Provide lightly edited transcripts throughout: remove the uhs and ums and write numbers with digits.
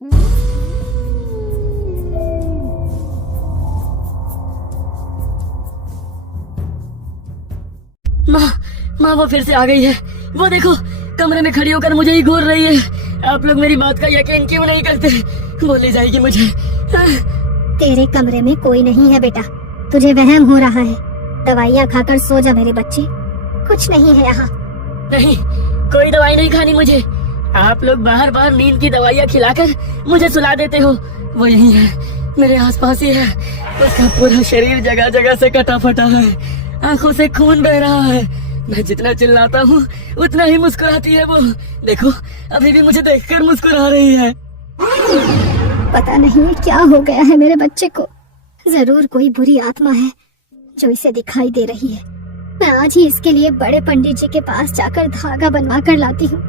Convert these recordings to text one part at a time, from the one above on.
माँ माँ वो फिर से आ गई है। वो देखो कमरे में खड़ी होकर मुझे ही घूर रही है। आप लोग मेरी बात का यकीन क्यों नहीं करते? बोल ले जाएगी मुझे। तेरे कमरे में कोई नहीं है बेटा, तुझे वहम हो रहा है। दवाइयाँ खाकर सो जा मेरे बच्चे, कुछ नहीं है यहाँ। नहीं, कोई दवाई नहीं खानी मुझे। आप लोग बाहर बाहर नींद की दवाइयाँ खिलाकर मुझे सुला देते हो। वो यही है, मेरे आसपास ही है। उसका पूरा शरीर जगह जगह से कटा फटा है, आंखों से खून बह रहा है। मैं जितना चिल्लाता हूँ उतना ही मुस्कुराती है वो। देखो अभी भी मुझे देखकर मुस्कुरा रही है। पता नहीं क्या हो गया है मेरे बच्चे को। जरूर कोई बुरी आत्मा है जो इसे दिखाई दे रही है। मैं आज ही इसके लिए बड़े पंडित जी के पास जाकर धागा बनवा कर लाती हूँ।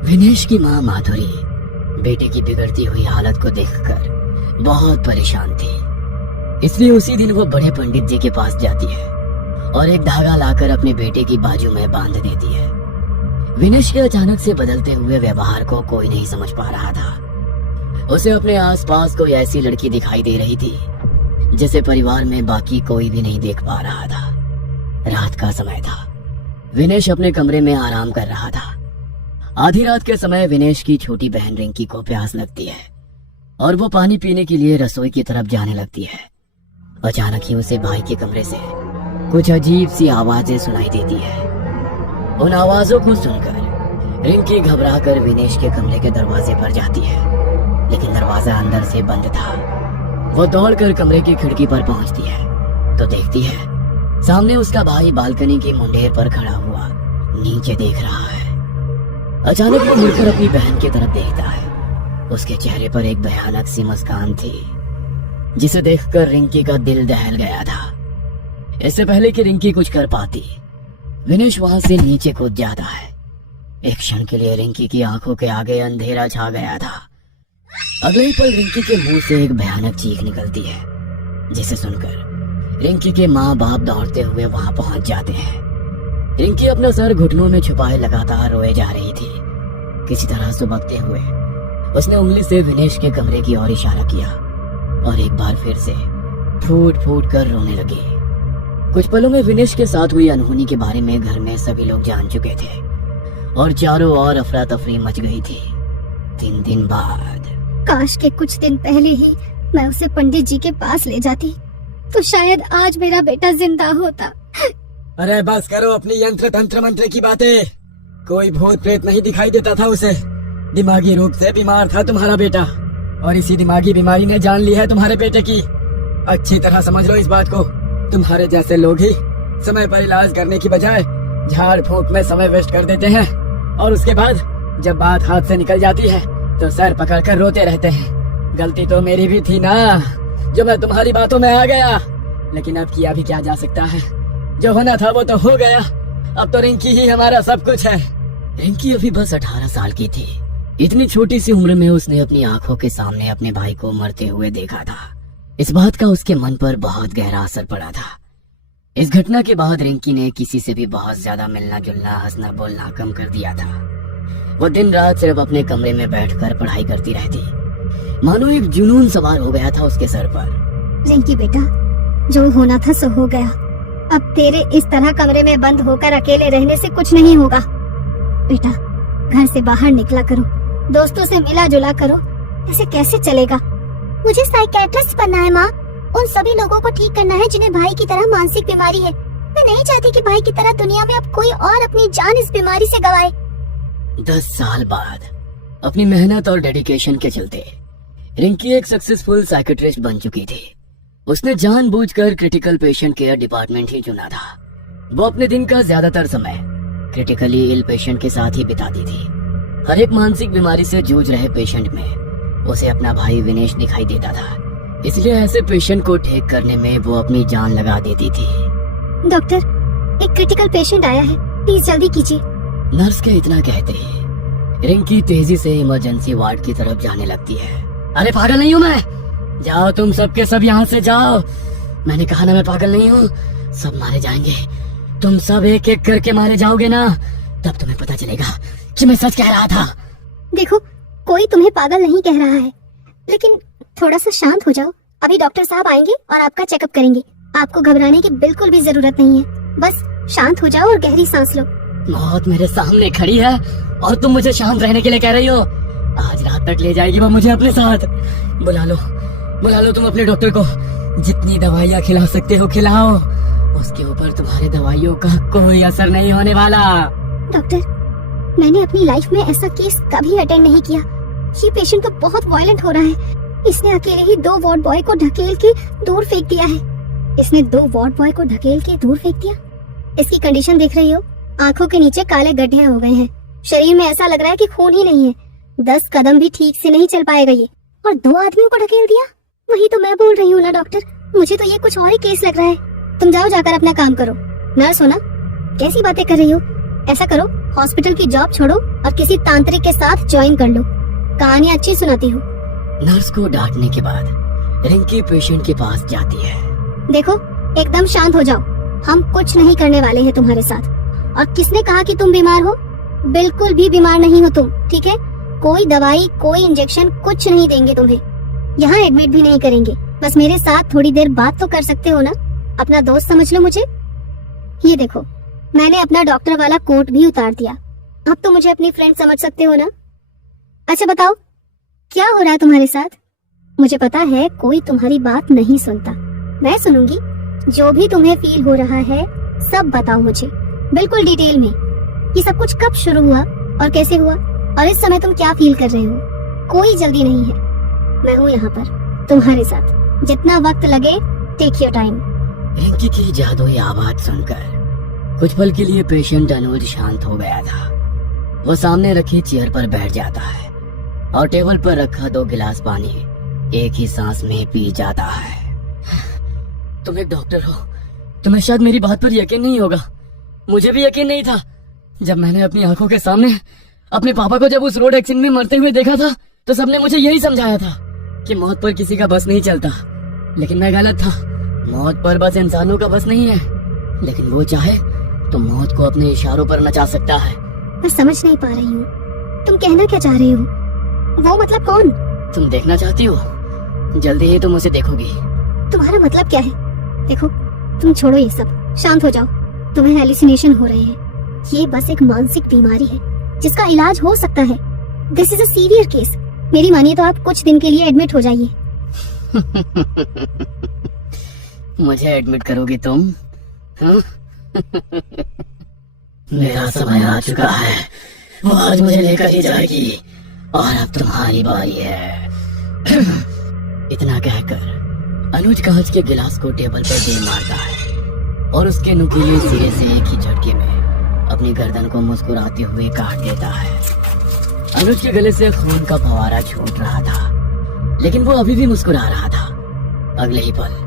विनेश की माँ माधुरी बेटे की बिगड़ती हुई हालत को देखकर बहुत परेशान थी। इसलिए उसी दिन वो बड़े पंडित जी के पास जाती है और एक धागा लाकर अपने बेटे की बाजू में बांध देती है। विनेश के अचानक से बदलते हुए व्यवहार को कोई नहीं समझ पा रहा था। उसे अपने आसपास कोई ऐसी लड़की दिखाई दे रही थी जिसे परिवार में बाकी कोई भी नहीं देख पा रहा था। रात का समय था। विनेश अपने कमरे में आराम कर रहा था। आधी रात के समय विनेश की छोटी बहन रिंकी को प्यास लगती है और वो पानी पीने के लिए रसोई की तरफ जाने लगती है। अचानक ही उसे भाई के कमरे से कुछ अजीब सी आवाजें सुनाई देती है। उन आवाजों को सुनकर रिंकी घबराकर विनेश के कमरे के दरवाजे पर जाती है, लेकिन दरवाजा अंदर से बंद था। वो दौड़कर कमरे की खिड़की पर पहुंचती है तो देखती है सामने उसका भाई बालकनी की मुंडेर पर खड़ा हुआ नीचे देख रहा है। अचानक वो मुड़कर अपनी बहन की तरफ देखता है। उसके चेहरे पर एक भयानक सी मुस्कान थी जिसे देखकर रिंकी का दिल दहल गया था। इससे पहले कि रिंकी कुछ कर पाती, विनेश वहां से नीचे कूद जाता है। एक क्षण के लिए रिंकी की आंखों के आगे अंधेरा छा गया था। अगले ही पल रिंकी के मुंह से एक भयानक चीख निकलती है, जिसे सुनकर रिंकी के माँ बाप दौड़ते हुए वहां पहुंच जाते हैं। रिंकी अपना सर घुटनों में छुपाए लगातार रोए जा रही थी। किसी तरह सुबकते हुए उसने उंगली से विनेश के कमरे की ओर इशारा किया और एक बार फिर से फूट फूट कर रोने लगी। कुछ पलों में विनेश के साथ हुई अनहोनी के बारे में घर में सभी लोग जान चुके थे और चारों ओर अफरा तफरी मच गई थी। 3 दिन बाद, काश के कुछ दिन पहले ही मैं उसे पंडित जी के पास ले जाती तो शायद आज मेरा बेटा जिंदा होता। अरे बस करो अपनी यंत्र तंत्र मंत्र की बातें। कोई भूत प्रेत नहीं दिखाई देता था उसे। दिमागी रूप से बीमार था तुम्हारा बेटा और इसी दिमागी बीमारी ने जान ली है तुम्हारे बेटे की। अच्छी तरह समझ लो इस बात को। तुम्हारे जैसे लोग ही समय पर इलाज करने की बजाय झाड़ फूंक में समय वेस्ट कर देते हैं और उसके बाद जब बात हाथ से निकल जाती है तो सर पकड़कर रोते रहते हैं। गलती तो मेरी भी थी ना, जो मैं तुम्हारी बातों में आ गया, लेकिन अब किया भी क्या जा सकता है। जो होना था वो तो हो गया। अब तो रिंकी ही हमारा सब कुछ है। रिंकी अभी बस 18 साल की थी। इतनी छोटी सी उम्र में उसने अपनी आंखों के सामने अपने भाई को मरते हुए देखा था। इस बात का उसके मन पर बहुत गहरा असर पड़ा था। इस घटना के बाद रिंकी ने किसी से भी बहुत ज्यादा मिलना जुलना, हंसना बोलना कम कर दिया था। वो दिन रात सिर्फ अपने कमरे में बैठकर पढ़ाई करती रहती, मानो एक जुनून सवार हो गया था उसके सर पर। रिंकी बेटा, जो होना था सो हो गया। अब तेरे इस तरह कमरे में बंद होकर अकेले रहने से कुछ नहीं होगा। बेटा, घर से बाहर निकला करो, दोस्तों से मिला जुला करो। ऐसे कैसे चलेगा? मुझे साइकियाट्रिस्ट बनना है माँ। उन सभी लोगों को ठीक करना है जिन्हें भाई की तरह मानसिक बीमारी है। मैं नहीं चाहती कि भाई की तरह दुनिया में अब कोई और अपनी जान इस बीमारी से गवाए। 10 साल बाद अपनी मेहनत और डेडिकेशन के चलते रिंकी एक सक्सेसफुल साइकियाट्रिस्ट बन चुकी थी। उसने जानबूझकर क्रिटिकल पेशेंट केयर डिपार्टमेंट ही चुना था। वो अपने दिन का ज्यादातर समय क्रिटिकली इल पेशेंट के साथ ही बिताती थी। हर एक मानसिक बीमारी से जूझ रहे पेशेंट में उसे अपना भाई विनेश दिखाई देता था। इसलिए ऐसे पेशेंट को ठीक करने में वो अपनी जान लगा देती थी। डॉक्टर, एक क्रिटिकल पेशेंट आया है, प्लीज जल्दी कीजिए। नर्स के इतना कहते ही रिंकी तेजी से इमरजेंसी वार्ड की तरफ जाने लगती है। अरे पागल नहीं हूँ मैं, जाओ तुम सबके सब यहाँ से जाओ। मैंने कहा ना मैं पागल नहीं हूँ। सब मारे जाएंगे, तुम सब एक एक करके मारे जाओगे ना, तब तुम्हें पता चलेगा कि मैं सच कह रहा था। देखो, कोई तुम्हें पागल नहीं कह रहा है। लेकिन थोड़ा सा शांत हो जाओ। अभी डॉक्टर साहब आएंगे और आपका चेकअप करेंगे। आपको घबराने की बिल्कुल भी जरूरत नहीं है। बस शांत हो जाओ और गहरी सांस लो। मौत मेरे सामने खड़ी है और तुम मुझे शांत रहने के लिए कह रही हो। आज रात तक ले जाएगी वो मुझे अपने साथ। बुला लो तुम अपने डॉक्टर को। जितनी दवाइयाँ खिला सकते हो खिलाओ। उसके ऊपर तुम्हारे दवाइयों का कोई असर नहीं होने वाला। डॉक्टर, मैंने अपनी लाइफ में ऐसा केस कभी अटेंड नहीं किया। ये पेशेंट तो बहुत वायलेंट हो रहा है। इसने अकेले ही 2 वार्ड बॉय को ढकेल के दूर फेंक दिया है। इसने 2 वार्ड बॉय को ढकेल के दूर फेंक दिया। इसकी कंडीशन देख रही हो? आंखों के नीचे काले गड्ढे हो गए हैं। शरीर में ऐसा लग रहा है कि खून ही नहीं है। 10 कदम भी ठीक से नहीं चल पाएगा ये। और 2 आदमियों को ढकेल दिया। वही तो मैं बोल रही हूँ ना डॉक्टर, मुझे तो ये कुछ और ही केस लग रहा है। तुम जाओ, जाकर अपना काम करो। नर्स हो ना, कैसी बातें कर रही हो? ऐसा करो, हॉस्पिटल की जॉब छोड़ो और किसी तांत्रिक के साथ ज्वाइन कर लो। कहानियाँ अच्छी सुनाती हो। नर्स को डांटने के बाद रिंकी पेशेंट के पास जाती है। देखो, एकदम शांत हो जाओ। हम कुछ नहीं करने वाले हैं तुम्हारे साथ। और किसने कहा कि तुम बीमार हो? बिल्कुल भी बीमार नहीं हो तुम, ठीक है? कोई दवाई, कोई इंजेक्शन कुछ नहीं देंगे तुम्हें। यहाँ एडमिट भी नहीं करेंगे। बस मेरे साथ थोड़ी देर बात तो कर सकते हो ना? अपना दोस्त समझ लो मुझे। ये देखो, मैंने अपना डॉक्टर वाला कोट भी उतार दिया। अब तो मुझे अपनी फ्रेंड समझ सकते हो ना? अच्छा बताओ, क्या हो रहा है तुम्हारे साथ? मुझे पता है कोई तुम्हारी बात नहीं सुनता। मैं सुनूंगी। जो भी तुम्हें फील हो रहा है सब बताओ मुझे, बिल्कुल डिटेल में। ये सब कुछ कब शुरू हुआ और कैसे हुआ, और इस समय तुम क्या फील कर रहे हो? कोई जल्दी नहीं है। मैं हूँ यहाँ पर तुम्हारे साथ। जितना वक्त लगे, टेक योर टाइम। रिंकी की जादुई आवाज सुनकर कुछ पल के लिए पेशेंट अनुज शांत हो गया था। वो सामने रखी चेयर पर बैठ जाता है और टेबल पर रखा 2 गिलास पानी एक ही सांस में पी जाता है। तुम एक डॉक्टर हो, तुम्हें शायद मेरी बात पर यकीन नहीं होगा। मुझे भी यकीन नहीं था। जब मैंने अपनी आंखों के सामने अपने पापा को जब उस रोड एक्सीडेंट में मरते हुए देखा था, तो सबने मुझे यही समझाया था कि मौत पर किसी का बस नहीं चलता। लेकिन मैं गलत था। मौत पर बस इंसानों का बस नहीं है, लेकिन वो चाहे तो मौत को अपने इशारों पर नचा सकता है। मैं समझ नहीं पा रही हूँ, तुम कहना क्या चाह रही हो? वो मतलब कौन? तुम देखना चाहती हो? जल्दी ही तुम उसे देखोगी। तुम्हारा मतलब क्या है? देखो, तुम छोड़ो ये सब, शांत हो जाओ। तुम्हें हेलुसिनेशन हो रहे हैं। ये बस एक मानसिक बीमारी है जिसका इलाज हो सकता है। This is a severe case. मेरी मानिए तो आप कुछ दिन के लिए एडमिट हो जाइए। मुझे एडमिट करोगी तुम? हाँ? मेरा समय आ चुका है। वो आज मुझे लेकर ही जाएगी और अब तुम्हारी बारी है। इतना कहकर अनुज कांच के गिलास को टेबल पर दे मारता है और उसके नुकीले सिरे से एक ही झटके में अपनी गर्दन को मुस्कुराते हुए काट देता है। अनुज के गले से खून का फवारा छूट रहा था, लेकिन वो अभी भी मुस्कुरा रहा था। अगले ही पल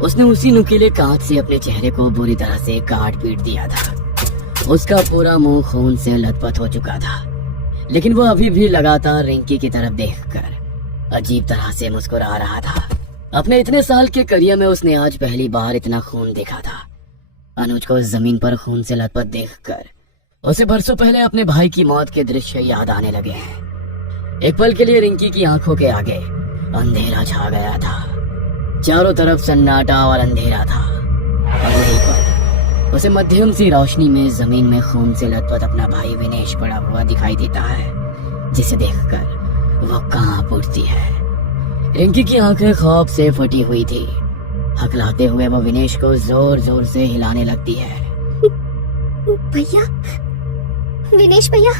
उसने उसी नुकीले कांच से अपने चेहरे को बुरी तरह से काट पीट दिया था। उसका पूरा मुंह खून से लथपथ हो चुका था, लेकिन वो अभी भी लगातार रिंकी की तरफ देखकर अजीब तरह से मुस्कुरा रहा था। अपने इतने साल के करियर में उसने आज पहली बार इतना खून देखा था। अनुज को जमीन पर खून से लथपथ देखकर उसे बरसों पहले अपने भाई की मौत के दृश्य याद आने लगे हैं। एक पल के लिए रिंकी की आंखों के आगे अंधेरा छा गया था। चारों तरफ सन्नाटा और अंधेरा था। और यही पर उसे मध्यम सी रोशनी में जमीन में खून से लथपथ अपना भाई विनेश पड़ा हुआ दिखाई देता है, जिसे देखकर वो कांप उठती है। रिंकी की आंखें खौफ से फटी हुई थी। हकलाते हुए वो विनेश को जोर जोर से हिलाने लगती है। भैया, विनेश भैया।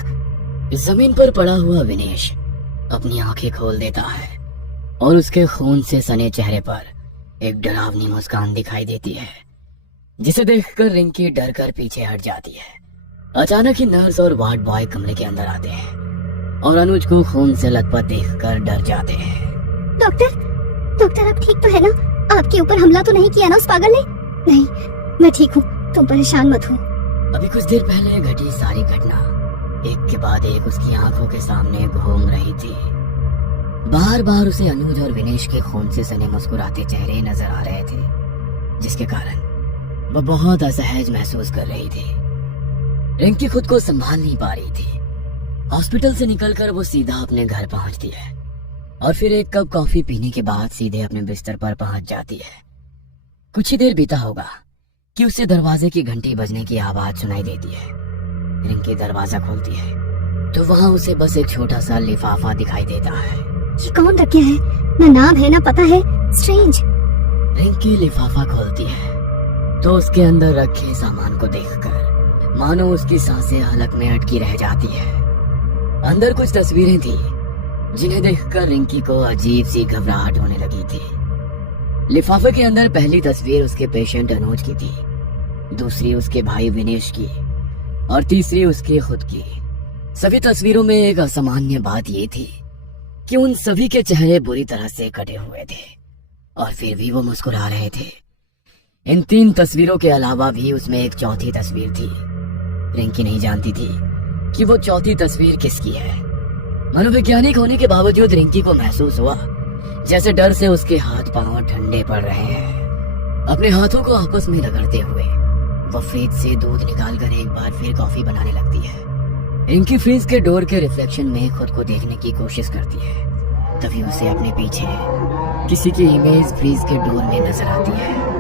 जमीन पर पड़ा हुआ विनेश अपनी आंखें खोल देता है और उसके खून से सने चेहरे पर एक डरावनी मुस्कान दिखाई देती है, जिसे देखकर रिंकी डर कर पीछे हट जाती है। अचानक ही नर्स और वार्ड बॉय कमरे के अंदर आते हैं और अनुज को खून से लथपथ देखकर डर जाते हैं। डॉक्टर आप ठीक तो है ना? आपके ऊपर हमला तो नहीं किया ना उस पागल ने? नहीं, मैं ठीक हूँ, तुम परेशान मत हो। अभी कुछ देर पहले घटी सारी घटना एक के बाद एक उसकी आंखों के सामने घूम रही थी। बार बार उसे अनुज और विनेश के खून से सने मुस्कुराते चेहरे नजर आ रहे थे, जिसके कारण वह बहुत असहज महसूस कर रही थी। रिंकी खुद को संभाल नहीं पा रही थी। हॉस्पिटल से निकलकर वो सीधा अपने घर पहुंचती है और फिर एक कप कॉफी पीने के बाद सीधे अपने बिस्तर पर पहुंच जाती है। कुछ ही देर बीता होगा कि उसे दरवाजे की घंटी बजने की आवाज सुनाई देती है। रिंकी दरवाजा खोलती है तो वहां उसे बस एक छोटा सा लिफाफा दिखाई देता है। ये कौन रख गया है? ना नाम है ना पता है। स्ट्रेंज। रिंकी लिफाफा खोलती है तो उसके अंदर रखे सामान को देखकर मानो उसकी सांसें हलक में अटकी रह जाती है। अंदर कुछ तस्वीरें थी जिन्हें देखकर रिंकी को अजीब सी घबराहट होने लगी थी। लिफाफे के अंदर पहली तस्वीर उसके पेशेंट अनुज की थी, दूसरी उसके भाई विनेश की और तीसरी उसकी खुद की। सभी तस्वीरों में एक असामान्य बात ये थी कि उन सभी के चेहरे बुरी तरह से कटे हुए थे और फिर भी वो मुस्कुरा रहे थे। इन 3 तस्वीरों के अलावा भी उसमें एक चौथी तस्वीर थी। रिंकी नहीं जानती थी कि वो चौथी तस्वीर किसकी है। मनोवैज्ञानिक होने के बावजूद रिंकी को महसूस हुआ जैसे डर से उसके हाथ पांव ठंडे पड़ रहे हैं। अपने हाथों को आपस में रगड़ते हुए वो फ्रिज से दूध निकालकर एक बार फिर कॉफी बनाने लगती है। रिंकी फ्रिज के डोर के रिफ्लेक्शन में खुद को देखने की कोशिश करती है। तभी उसे अपने पीछे किसी की इमेज फ्रिज के डोर में नजर आती है।